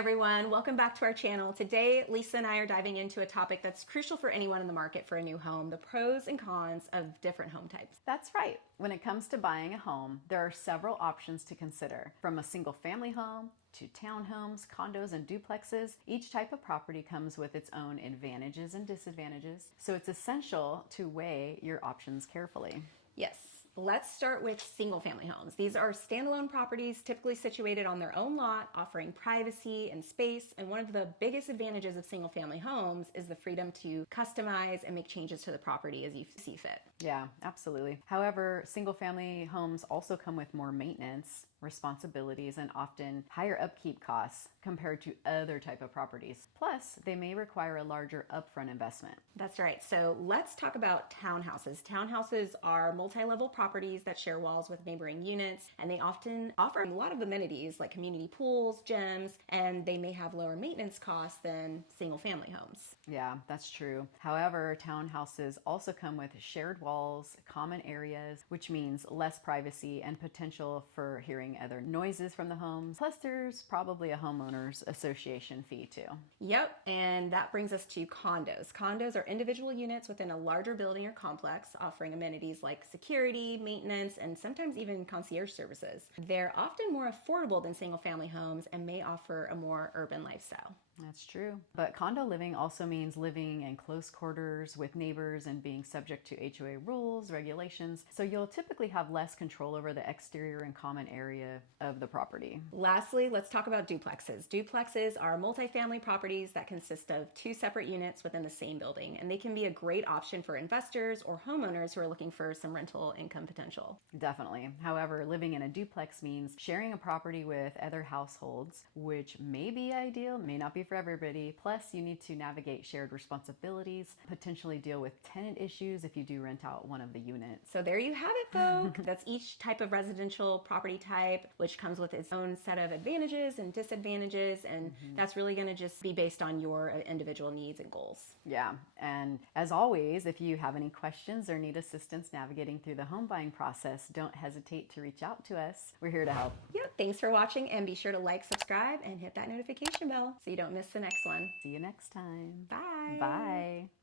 everyone, welcome back to our channel. Today, Lisa and I are diving into a topic that's crucial for anyone in the market for a new home, the pros and cons of different home types. That's right. When it comes to buying a home, there are several options to consider. From a single family home to townhomes, condos, and duplexes, each type of property comes with its own advantages and disadvantages, so it's essential to weigh your options carefully. Yes. Let's start with single family homes. These are standalone properties typically situated on their own lot, offering privacy and space. And one of the biggest advantages of single family homes is the freedom to customize and make changes to the property as you see fit. Yeah, absolutely. However, single family homes also come with more maintenance, responsibilities, and often higher upkeep costs compared to other type of properties. Plus, they may require a larger upfront investment. That's right. So let's talk about townhouses. Townhouses are multi-level properties that share walls with neighboring units, and they often offer a lot of amenities like community pools, gyms, and they may have lower maintenance costs than single family homes. Yeah, that's true. However, townhouses also come with shared walls, common areas, which means less privacy and potential for hearing other noises from the homes. Plus, there's probably a homeowners association fee too. Yep, and that brings us to condos. Condos are individual units within a larger building or complex, offering amenities like security, maintenance, and sometimes even concierge services. They're often more affordable than single-family homes and may offer a more urban lifestyle. That's true. But condo living also means living in close quarters with neighbors and being subject to HOA rules, regulations. So you'll typically have less control over the exterior and common area of the property. Lastly, let's talk about duplexes. Duplexes are multifamily properties that consist of two separate units within the same building, and they can be a great option for investors or homeowners who are looking for some rental income potential. Definitely. However, living in a duplex means sharing a property with other households, which may be ideal, may not be for everybody. Plus, you need to navigate shared responsibilities, potentially deal with tenant issues if you do rent out one of the units. So there you have it, folks. That's each type of residential property type, which comes with its own set of advantages and disadvantages, and that's really going to just be based on your individual needs and goals. Yeah, and as always, if you have any questions or need assistance navigating through the home buying process, don't hesitate to reach out to us. We're here to help. Yeah, thanks for watching, and be sure to like, subscribe, and hit that notification bell so you don't miss the next one. See you next time. Bye. Bye.